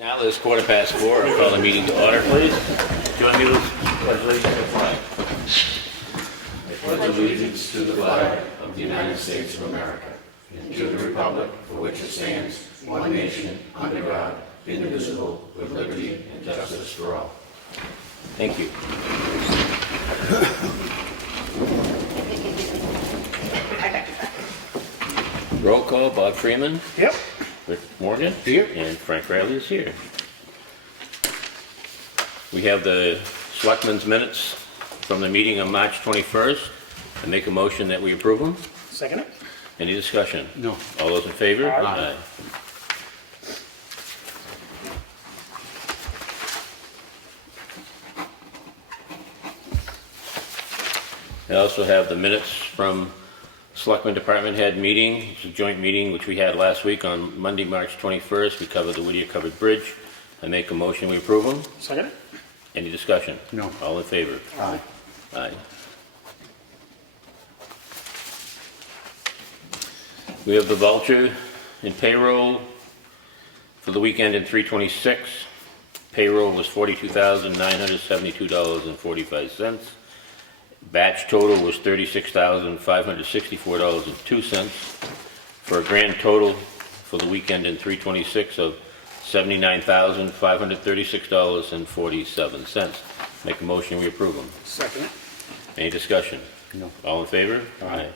Now it's 4:15. I'll call the meeting to order, please. Join me with pledge allegiance to the flag. I pledge allegiance to the flag of the United States of America and to the republic for which it stands, one nation, under God, indivisible, with liberty and justice for all. Thank you. Roll call, Bob Freeman. Yep. Rick Morgan. Here. And Frank Riley is here. We have the Selectmen's minutes from the meeting on March 21st. I make a motion that we approve them. Second it? Any discussion? No. All those in favor? Aye. I also have the minutes from Selectmen Department Head meeting. It's a joint meeting which we had last week on Monday, March 21st. We covered the Whittier Covered Bridge. I make a motion we approve them. Second it? Any discussion? No. All in favor? Aye. Aye. We have the voucher and payroll for the weekend in 3/26. Payroll was $42,972.45. Batch total was $36,564.02 for a grand total for the weekend in 3/26 of $79,536.47. Make a motion we approve them. Second it? Any discussion? No. All in favor? Aye.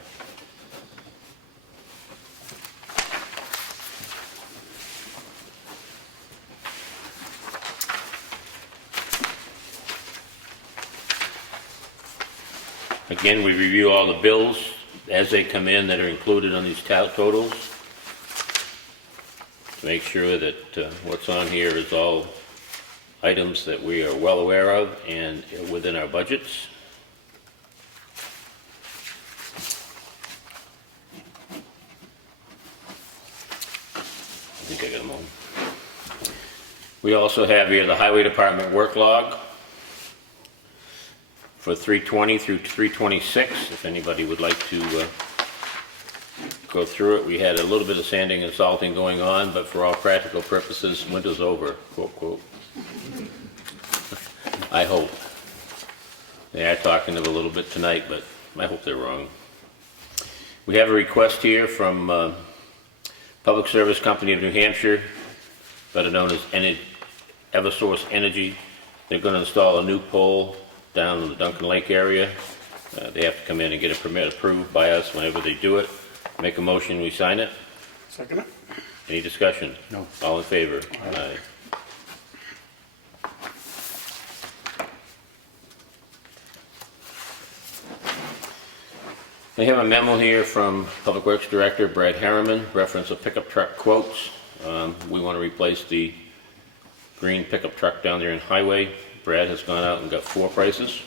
Again, we review all the bills as they come in that are included on these totals. To make sure that what's on here is all items that we are well aware of and within our budgets. I think I got them all. We also have here the Highway Department work log for 3/20 through 3/26, if anybody would like to go through it. We had a little bit of sanding and salting going on, but for all practical purposes, winter's over, quote, quote. I hope. They are talking of a little bit tonight, but I hope they're wrong. We have a request here from Public Service Company of New Hampshire, better known as Eversource Energy. They're going to install a new pole down in the Duncan Lake area. They have to come in and get a permit approved by us whenever they do it. Make a motion, we sign it. Second it? Any discussion? No. All in favor? Aye. I have a memo here from Public Works Director Brad Harriman, reference of pickup truck quotes. We want to replace the green pickup truck down there in Highway. Brad has gone out and got 4 prices.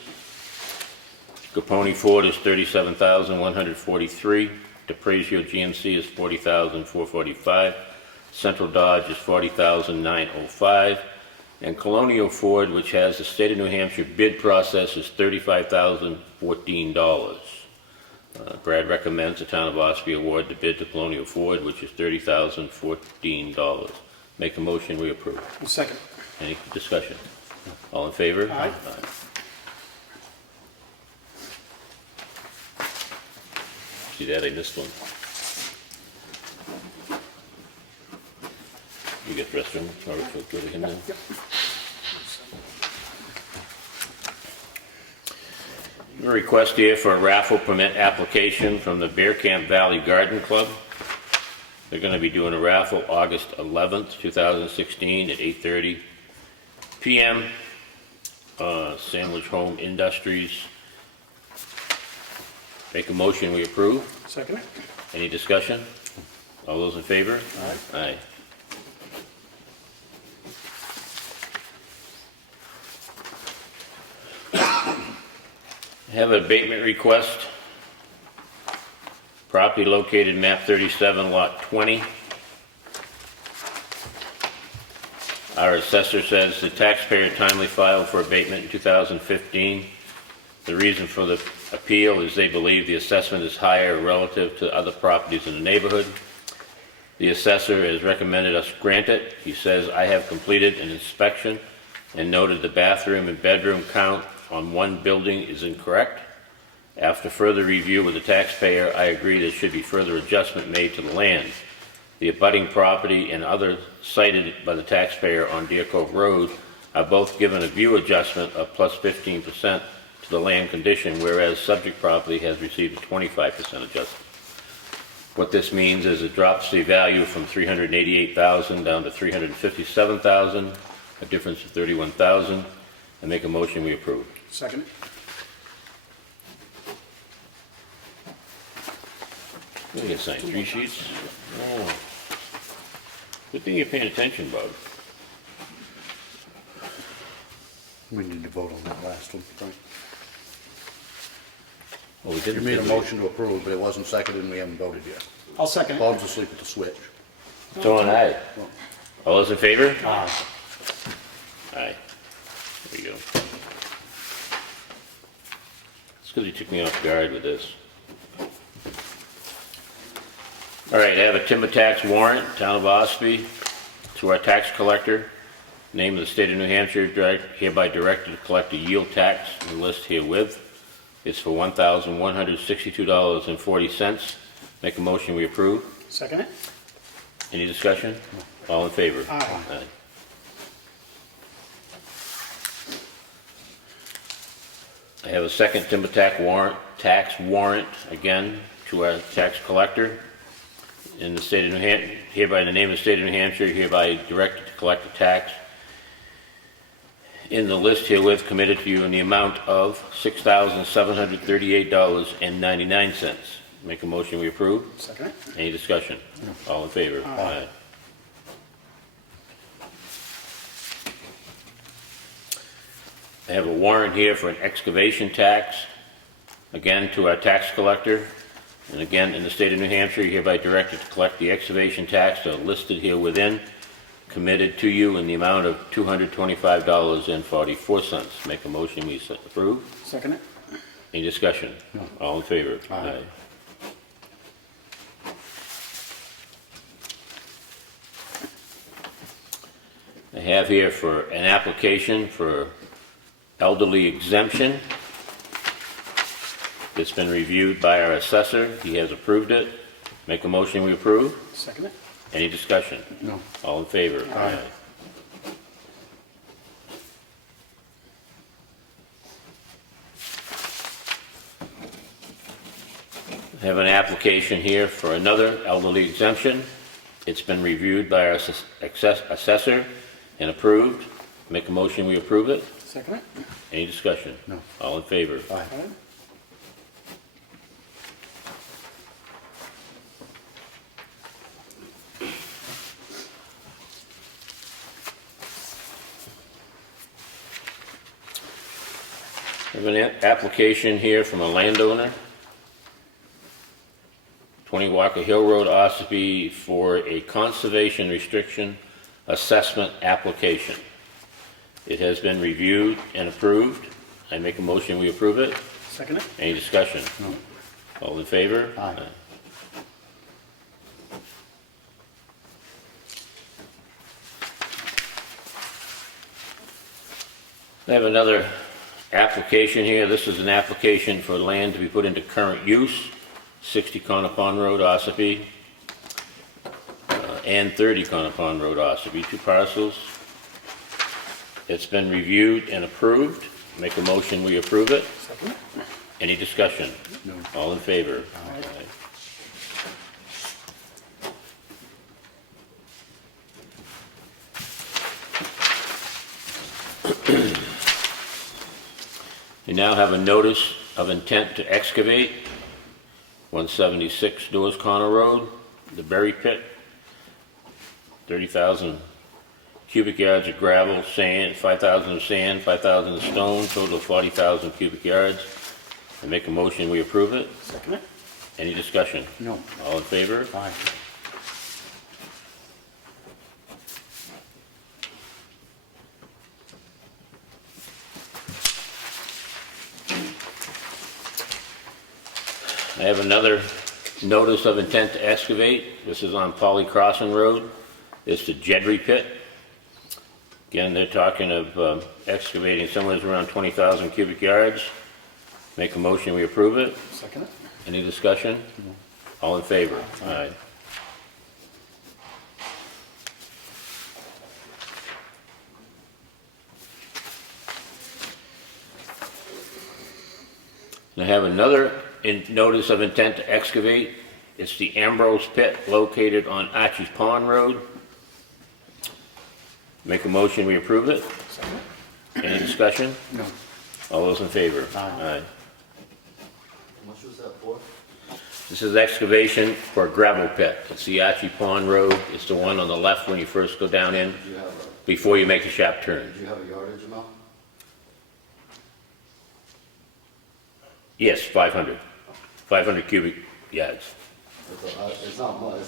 Comeau Ford is $37,143. DePrazio GMC is $40,445. Central Dodge is $40,905. And Colonial Ford, which has the state of New Hampshire bid process, is $35,014. Brad recommends the town of Ossipee award the bid to Colonial Ford, which is $30,014. Make a motion, we approve. Second. Any discussion? All in favor? Aye. See that? I missed one. You get the rest of them? Or go to him then? Yep. A request here for a raffle permit application from the Bear Camp Valley Garden Club. They're going to be doing a raffle August 11th, 2016 at 8:30 p.m. Sandwich Home Industries. Make a motion, we approve. Second it? Any discussion? All those in favor? Aye. Aye. I have an abatement request. Property located map 37, lot 20. Our assessor says the taxpayer timely filed for abatement in 2015. The reason for the appeal is they believe the assessment is higher relative to other properties in the neighborhood. The assessor has recommended us grant it. He says, "I have completed an inspection and noted the bathroom and bedroom count on one building is incorrect. After further review with the taxpayer, I agree there should be further adjustment made to the land. The abutting property and other cited by the taxpayer on Deer Cove Road are both given a view adjustment of plus 15% to the land condition, whereas subject property has received a 25% adjustment. What this means is it drops the value from $388,000 down to $357,000, a difference of $31,000. I make a motion we approve. Second. What do you sign, 3 sheets? Oh. Good thing you're paying attention, Bob. We need to vote on that last one, right? Oh, we You didn't. made a did we? motion to approve, but it wasn't seconded and we haven't voted yet. I'll second it. Bob's asleep at the switch. So an aye. All those in favor? Aye. Aye. There you go. It's because you took me off guard with this. All right, I have a timber tax warrant, Town of Ossipee, to our tax collector. Name of the state of New Hampshire, hereby directed to collect a yield tax in the list herewith. It's for $1,162.40. Make a motion we approve. Second it. Any discussion? All in favor? Aye. I have a second timber tax warrant, again, to our tax collector. In the state of New Hampshire, hereby in the name of the state of New Hampshire, hereby directed to collect the tax in the list herewith committed to you in the amount of $6,738.99. Make a motion we approve. Second it. Any discussion? All in favor? Aye. I have a warrant here for an excavation tax, again to our tax collector. And again, in the state of New Hampshire, hereby directed to collect the excavation tax listed here within, committed to you in the amount of $225.44. Make a motion we approve. Second it. Any discussion? All in favor? Aye. I have here for an application for elderly exemption. It's been reviewed by our assessor. He has approved it. Make a motion we approve. Second it. Any discussion? No. All in favor? Aye. I have an application here for another elderly exemption. It's been reviewed by our assessor and approved. Make a motion we approve it. Second it. Any discussion? No. All in favor? Aye. Aye. I have an application here from a landowner, 20 Walker Hill Road, Ossipee, for a conservation restriction assessment application. It has been reviewed and approved. I make a motion we approve it. Second it. Any discussion? No. All in favor? Aye. I have another application here. This is an application for land to be put into current use, 60 Conopon Road, Ossipee, and 30 Conopon Road, Ossipee, 2 parcels. It's been reviewed and approved. Make a motion we approve it. Second it. Any discussion? No. All in favor? Aye. You now have a notice of intent to excavate 176 Doors Corner Road, the Berry Pit, 30,000 cubic yards of gravel, sand, 5,000 of sand, 5,000 of stone, total of 40,000 cubic yards. I make a motion we approve it. Second it. Any discussion? No. All in favor? Aye. I have another Notice of intent to excavate. This is on Polly Crossing Road. It's the Jedry Pit. Again, they're talking of excavating somewhere around 20,000 cubic yards. Make a motion, we approve it. Second it? Any discussion? All in favor? Aye. And I have another notice of intent to excavate. It's the Ambrose Pit located on Archie's Pond Road. Make a motion, we approve it. Second it? Any discussion? No. All those in favor? Aye. Aye. How much was that for? This is excavation for a gravel pit. It's the Archie Pond Road. It's the one on the left when you first go down in, Did you have before you make the sharp turn. did you have a yardage amount? Yes, 500. 500 cubic yards. It's not much.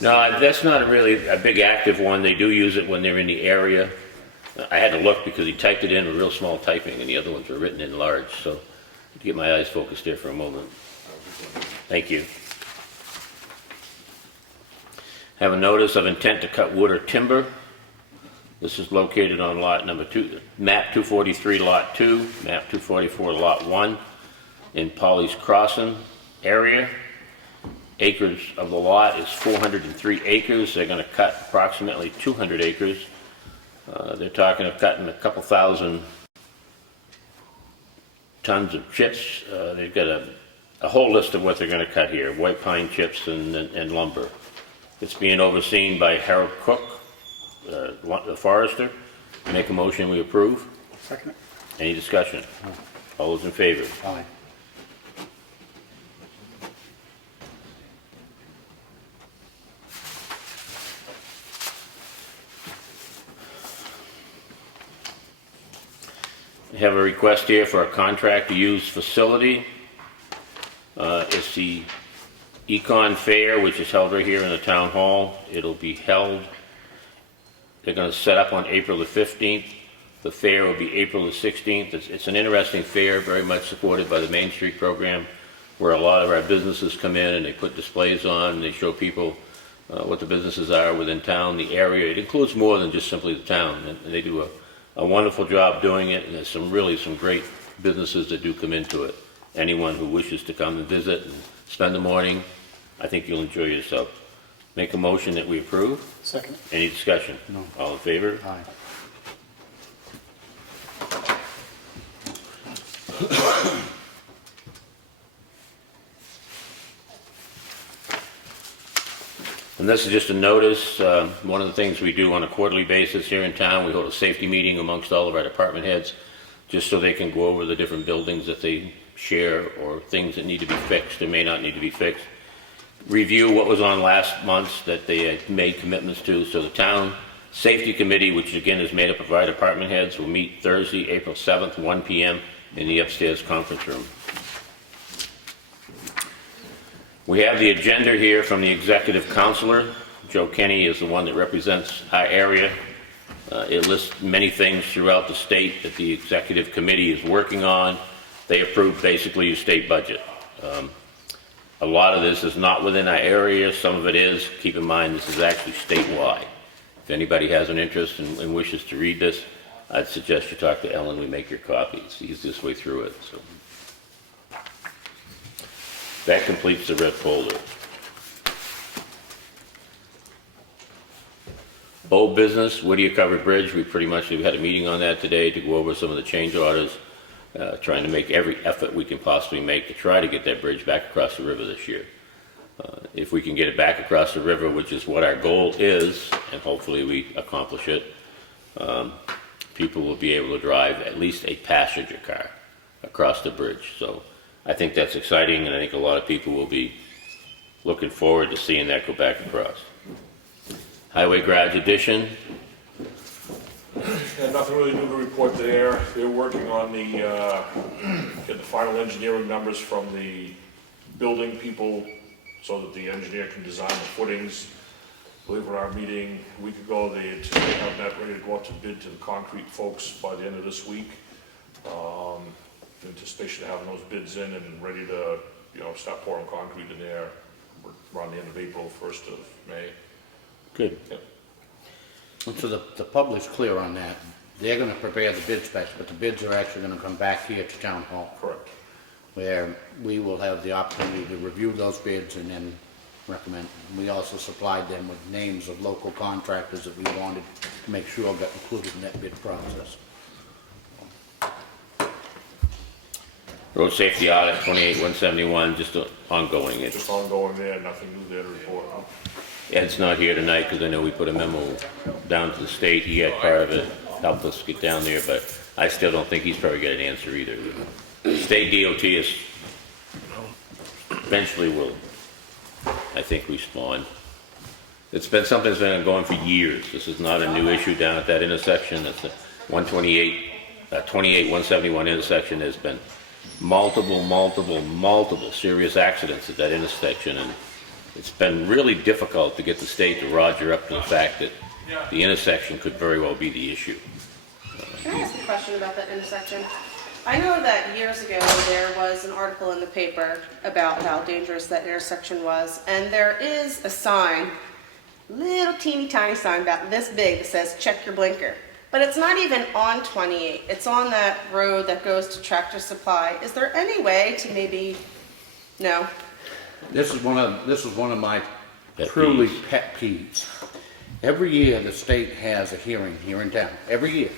No, that's not a really a big active one. They do use it when they're in the area. I had to look because he typed it in with real small typing and the other ones were written in large. So to get my eyes focused there for a moment. Thank you. Have a notice of intent to cut wood or timber. This is located on lot number 2, map 243 lot 2, map 244 lot 1 in Polly's Crossing area. Acres of the lot is 403 acres. They're going to cut approximately 200 acres. They're talking of cutting a couple thousand tons of chips. They've got a whole list of what they're going to cut here: white pine chips and lumber. It's being overseen by Harold Cook, the forester. Make a motion, we approve. Second it? Any discussion? All those in favor? Aye. I have a request here for a contract to use facility. It's the Econ Fair, which is held right here in the town hall. It'll be held, they're going to set up on April the 15th. The fair will be April the 16th. It's an interesting fair, very much supported by the Main Street program, where a lot of our businesses come in and they put displays on and they show people what the businesses are within town, the area. It includes more than just simply the town, and they do a wonderful job doing it, and there's some great businesses that do come into it. Anyone who wishes to come and visit and spend the morning, I think you'll enjoy yourself. Make a motion that we approve. Second it? Any discussion? No. All in favor? Aye. And this is just a notice. One of the things we do on a quarterly basis here in town, we hold a safety meeting amongst all of our department heads, just so they can go over the different buildings that they share or things that need to be fixed or may not need to be fixed. Review what was on last month's that they had made commitments to. So the town safety committee, which again is made up of our department heads, will meet Thursday, April 7th, 1 p.m. in the upstairs conference room. We have the agenda here from the executive counselor. Joe Kenny is the one that represents our area. It lists many things throughout the state that the executive committee is working on. They approve basically your state budget. A lot of this is not within our area. Some of it is. Keep in mind this is actually statewide. If anybody has an interest and wishes to read this, I'd suggest you talk to Ellen. We make your copy. It's the easiest way through it. So that completes the red folder. Old business, Whittier Covered Bridge. We've had a meeting on that today to go over some of the change orders, trying to make every effort we can possibly make to try to get that bridge back across the river this year. If we can get it back across the river, which is what our goal is, and hopefully we accomplish it, people will be able to drive at least a passenger car across the bridge. So I think that's exciting, and I think a lot of people will be looking forward to seeing that go back across. Highway garage addition. Yeah, nothing really new to report there. They're working on getting the final engineering numbers from the building people so that the engineer can design the footings. I believe in our meeting a week ago, they have that ready to go out to bid to the concrete folks by the end of this week. In anticipation of having those bids in and ready to start pouring concrete in there around the end of April, 1st of May. Good. Yep. And so the public's clear on that. They're gonna prepare the bid specs, but the bids are actually gonna come back here to Town Hall, Correct. where we will have the opportunity to review those bids and then recommend. We also supplied them with names of local contractors that we wanted to make sure got included in that bid process. Road safety audit, 28-171, just ongoing. Just ongoing there, nothing new there to report. Ed's not here tonight because I know we put a memo down to the state. He had part of it, helped us get down there, but I still don't think he's probably got an answer either. State DOT is, eventually will, I think, respond. It's been something that's been going for years. This is not a new issue down at that intersection. It's a 28-171 intersection. There's been multiple serious accidents at that intersection, and it's been really difficult to get the state to roger up to the fact that the intersection could very well be the issue. Can I ask a question about that intersection? I know that years ago there was an article in the paper about how dangerous that intersection was, and there is a sign, little teeny tiny sign about this big that says check your blinker. But it's not even on 28. It's on that road that goes to Tractor Supply. Is there any way to maybe, no? This is one of my Pet truly peeves. pet peeves. Every year, the state has a hearing here in town, every year,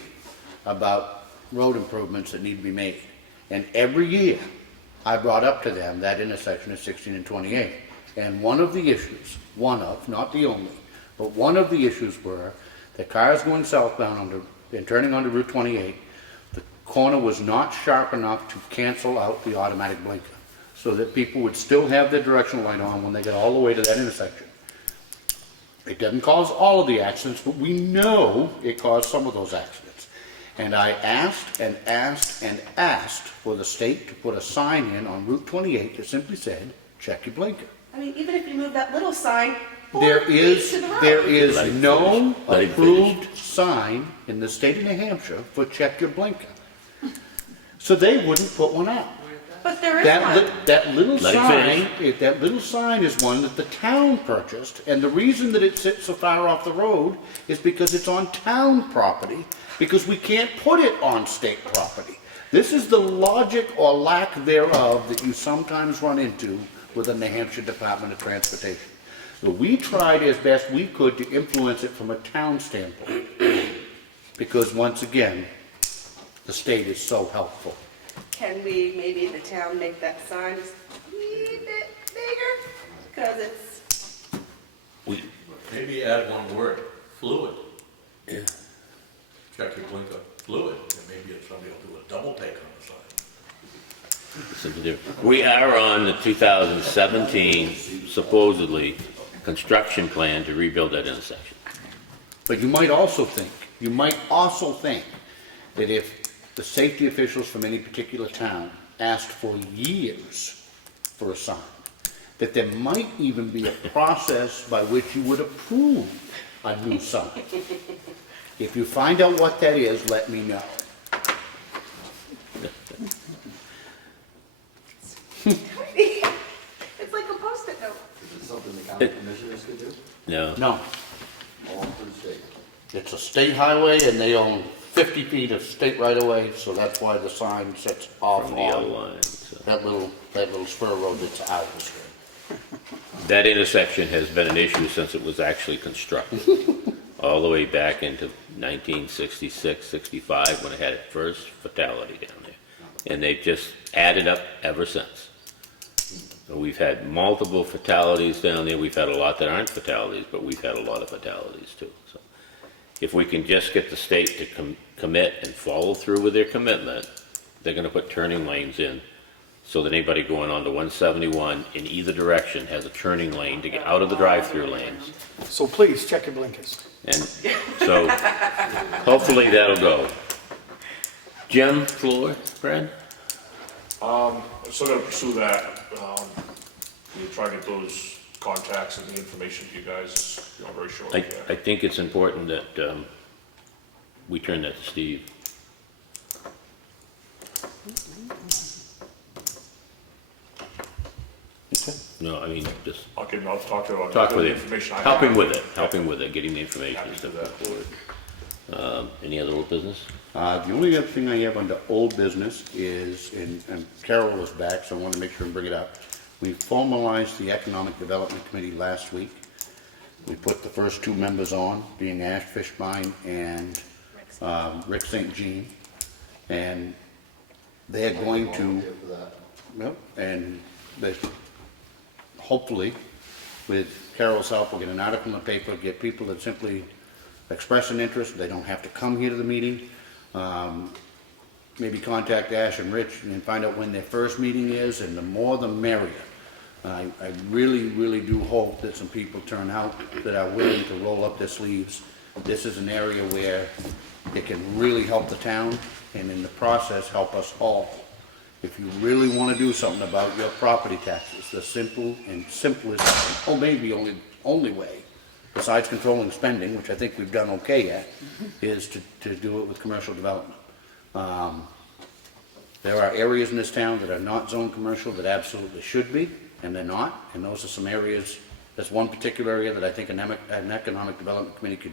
about road improvements that need to be made. And every year, I brought up to them that intersection of 16 and 28. And one of the issues, not the only, but one of the issues were that cars going southbound and turning onto Route 28, the corner was not sharp enough to cancel out the automatic blinker, so that people would still have their directional light on when they get all the way to that intersection. It doesn't cause all of the accidents, but we know it caused some of those accidents. And I asked and asked and asked for the state to put a sign in on Route 28 that simply said, check your blinker. I mean, even if you move that little sign 4 There feet is to the road. no Let him approved sign in the state of New Hampshire for check your blinker. So they wouldn't put one up. But there is That one. that little Let him sign, that little sign is one that the town purchased, and the reason that it sits so far off the road is because it's on town property, because we can't put it on state property. This is the logic or lack thereof that you sometimes run into with the New Hampshire Department of Transportation. So we tried as best we could to influence it from a town standpoint, because once again, the state is so helpful. Can we, maybe the town, make that sign just a wee bit bigger? Because it's, Maybe add one word, fluid. Check your blinker, fluid, and maybe if somebody will do a double take on the sign. Something different. We are on the 2017 supposedly construction plan to rebuild that intersection. But you might also think that if the safety officials from any particular town asked for years for a sign, that there might even be a process by which you would approve a new sign. If you find out what that is, let me know. it's like a Post-it note. Is it something the county commissioners could do? No. No, All through the state? it's a state highway and they own 50 feet of state right of way, so that's why the sign sits off From the yellow on line. So. that little spur road that's out of the street. That intersection has been an issue since it was actually constructed. All the way back into 1966, 65, when it had its first fatality down there. And they've just added up ever since. So we've had multiple fatalities down there. We've had a lot that aren't fatalities, but we've had a lot of fatalities too. So if we can just get the state to commit and follow through with their commitment, they're gonna put turning lanes in so that anybody going on to 171 in either direction has a turning lane to get out of the drive-through lanes. So please, check your blinkers. And so hopefully that'll go. Jim, floor, Brad? I'm still gonna pursue that. We'll try to get those contacts and the information to you guys, very shortly. I think it's important that we turn that to Steve. No, I mean, just I'll talk to him. I'll talk give with the him. information I Help have. him with it, help him with it, getting the information Happy and to stuff do that. forward. Any other old business? The only other thing I have under old business is, and Carol was back, so I want to make sure and bring it up. We formalized the Economic Development Committee last week. We put the first two members on, being Ash Fishbein and Rick St. Jean. And they're going to, Volunteer for that. yep, and they, hopefully, with Carol's help, we'll get an article in the paper, get people that simply express an interest, they don't have to come here to the meeting. Maybe contact Ash and Rich and find out when their first meeting is, and the more the merrier. I really, really do hope that some people turn out that are willing to roll up their sleeves. This is an area where it can really help the town, and in the process, help us all. If you really want to do something about your property taxes, the simple and simplest, or maybe only way, besides controlling spending, which I think we've done okay at, is to do it with commercial development. There are areas in this town that are not zoned commercial that absolutely should be, and they're not, and those are some areas, that's one particular area that I think an economic development committee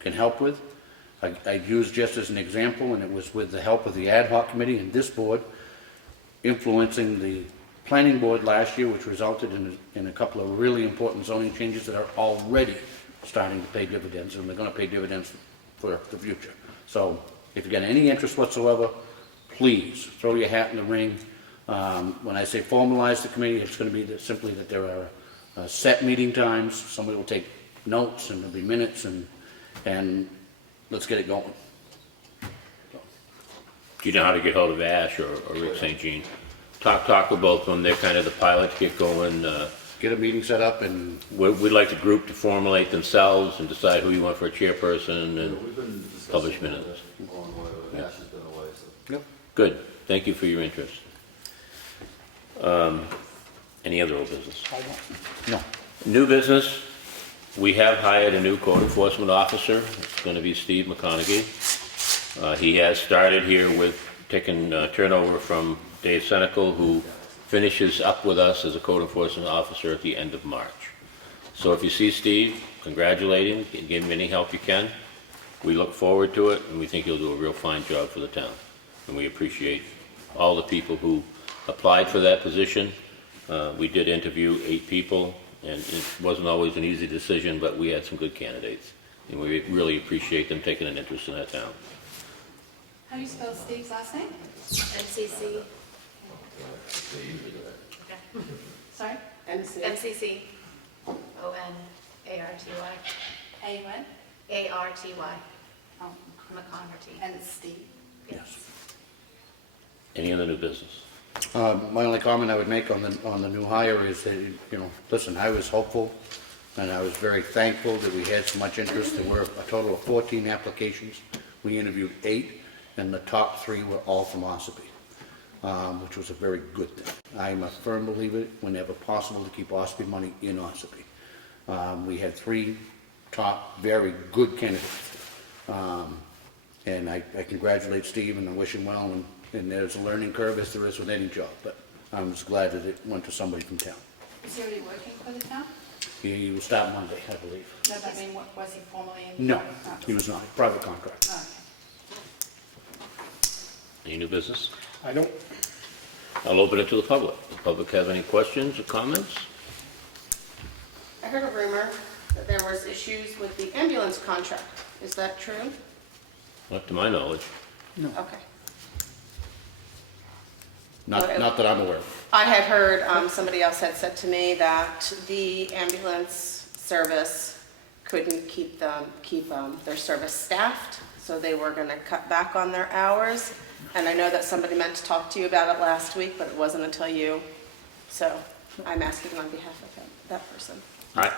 can help with. I used just as an example, and it was with the help of the ad hoc committee and this board, influencing the planning board last year, which resulted in a couple of really important zoning changes that are already starting to pay dividends, and they're gonna pay dividends for the future. So if you've got any interest whatsoever, please throw your hat in the ring. When I say formalize the committee, it's gonna be simply that there are set meeting times, somebody will take notes, and there'll be minutes, and let's get it going. Do you know how to get hold of Ash or Rick St. Jean? Talk with both of them, they're kind of the pilot to get going. Get a meeting set up, and We'd like the group to formulate themselves and decide who you want for a chairperson Yeah, and we've been discussing publish that minutes. along the way. Ash has been away, so. yep. Good, thank you for your interest. Any other old business? I don't. No. New business, we have hired a new code enforcement officer. It's gonna be Steve McConaughey. He has started here with taking turnover from Dave Senecal, who finishes up with us as a code enforcement officer at the end of March. So if you see Steve, congratulate him, give him any help you can. We look forward to it, and we think he'll do a real fine job for the town. And we appreciate all the people who applied for that position. We did interview 8 people, and it wasn't always an easy decision, but we had some good candidates. And we really appreciate them taking an interest in that town. How do you spell Steve's last name? MCC. Sorry? MCC. O-N-A-R-T-Y. A-N? A-R-T-Y. Oh, McConaughey. and it's Steve. Yes. Any other new business? My only comment I would make on the new hire is that, listen, I was hopeful, and I was very thankful that we had so much interest. There were a total of 14 applications. We interviewed 8, and the top 3 were all from Ossipee, which was a very good thing. I'm a firm believer, whenever possible, to keep Ossipee money in Ossipee. We had 3 top, very good candidates. And I congratulate Steve, and I wish him well, and there's a learning curve as there is with any job, but I'm just glad that it went to somebody from town. Is he already working for the town? He will start Monday, I believe. No, but I mean, was he formally in? No, he was not, private contract. Oh, okay. Any new business? I don't. I'll open it to the public. Does the public have any questions or comments? I heard a rumor that there was issues with the ambulance contract. Is that true? Not to my knowledge. Okay. Not that I'm aware of. I had heard, somebody else had said to me that the ambulance service couldn't keep their service staffed, so they were gonna cut back on their hours. And I know that somebody meant to talk to you about it last week, but it wasn't until you. So I'm asking on behalf of that person.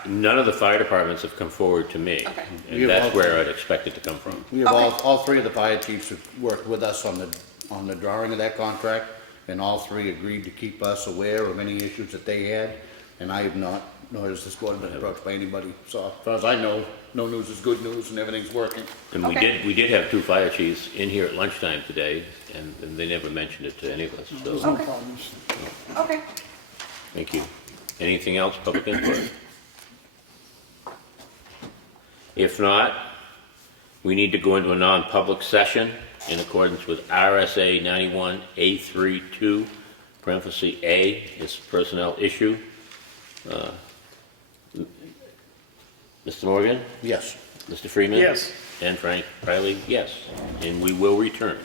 None of the fire departments have come forward to me. Okay. And that's where I'd expect it to come from. We have Okay. all 3 of the fire chiefs have worked with us on the drawing of that contract, and all 3 agreed to keep us aware of any issues that they had, and I have not, nor has this board been approached by anybody. So as far as I know, no news is good news, and everything's working. And Okay. we did have 2 fire chiefs in here at lunchtime today, and they never mentioned it to any of us, There's so, no problems. Okay. thank you. Anything else, public input? If not, we need to go into a non-public session in accordance with RSA 91A32, parenthesis A, it's a personnel issue. Mr. Morgan? Yes. Mr. Freeman? Yes. And Frank Riley, yes. And we will return.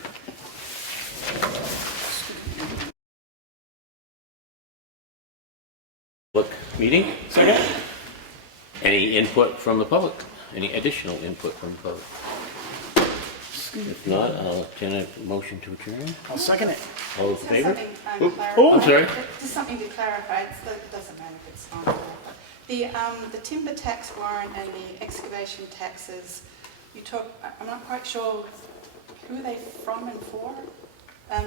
Public meeting? Second? Any input from the public? Any additional input from the public? If not, I'll entertain a motion to adjourn. I'll second it. All those in Just favor? something, Oh, I'm sorry? Just something to clarify, it doesn't matter if it's on or not. The timber tax warrant and the excavation taxes, I'm not quite sure who they from and for.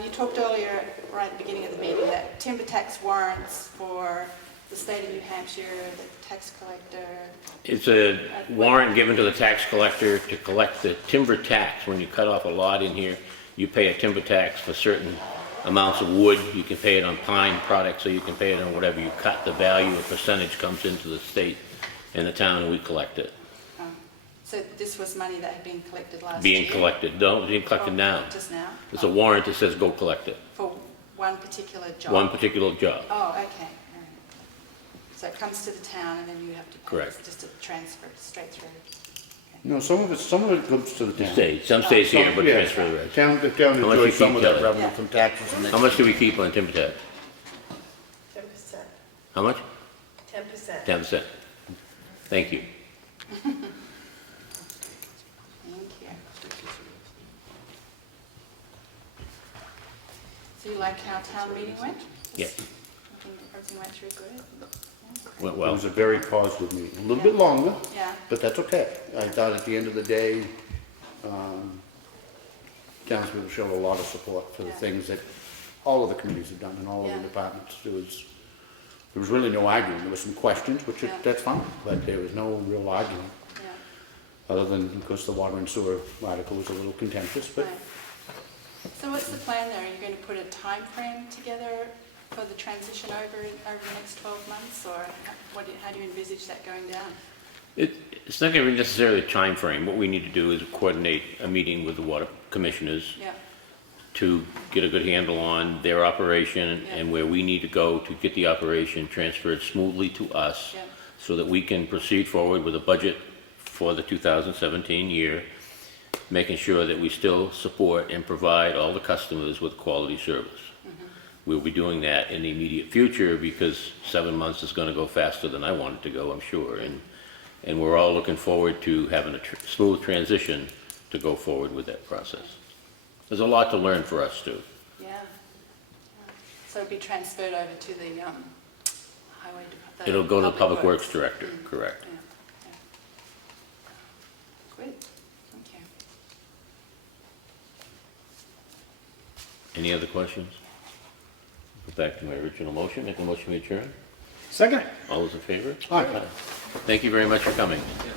You talked earlier, right at the beginning of the meeting, that timber tax warrants for the state of New Hampshire, the tax collector. It's a warrant given to the tax collector to collect the timber tax. When you cut off a lot in here, you pay a timber tax for certain amounts of wood. You can pay it on pine products, or you can pay it on whatever you cut. The value, a percentage comes into the state and the town, and we collect it. So this was money that had been collected last year? Being collected. No, it's being collected now. Just now? It's a warrant that says go collect it. For one particular job? One particular job. Oh, okay. All right. So it comes to the town and then you have to pay. Correct. It's just a transfer straight through. No, some of it goes to the The town. state, some stays here, but Yeah. transfer the rest. The town How much you enjoys some keep, of that Kelly? revenue Yeah. from taxes and How much do we keep on timber tax? 10%. How much? 10%. 10%. Thank you. Thank you. So you like how town meeting went? Yes. Everything went through good? Went It well. was a very positive meeting, a little bit longer, Yeah, but that's okay. I thought at the end of the day, townspeople showed a lot of support for the Yeah. things that all of the committees have done and all of Yeah. the departments. There was really no arguing. There were some questions, which Yeah. that's fine, but there was no real argument. yeah. Other than, of course, the water and sewer article was a little contentious, but Right. So what's the plan there? Are you going to put a time frame together for the transition over the next 12 months? Or how do you envisage that going down? It's not going to be necessarily a time frame. What we need to do is coordinate a meeting with the water commissioners Yeah, to get a good handle on their operation Yeah. and where we need to go to get the operation transferred smoothly to us Yeah. so that we can proceed forward with a budget for the 2017 year, making sure that we still support and provide all the customers with quality service. We'll be doing that in the immediate future because 7 months is going to go faster than I want it to go, I'm sure. And we're all looking forward to having a smooth transition to go forward with that process. There's a lot to learn for us too. yeah. So it'll be transferred over to the highway department? It'll go to the Public Works Director, correct. Yeah, yeah. Great, okay. Any other questions? Go back to my original motion, make a motion to adjourn. Second it. All those in favor? Aye. Thank you very much for coming. Yeah.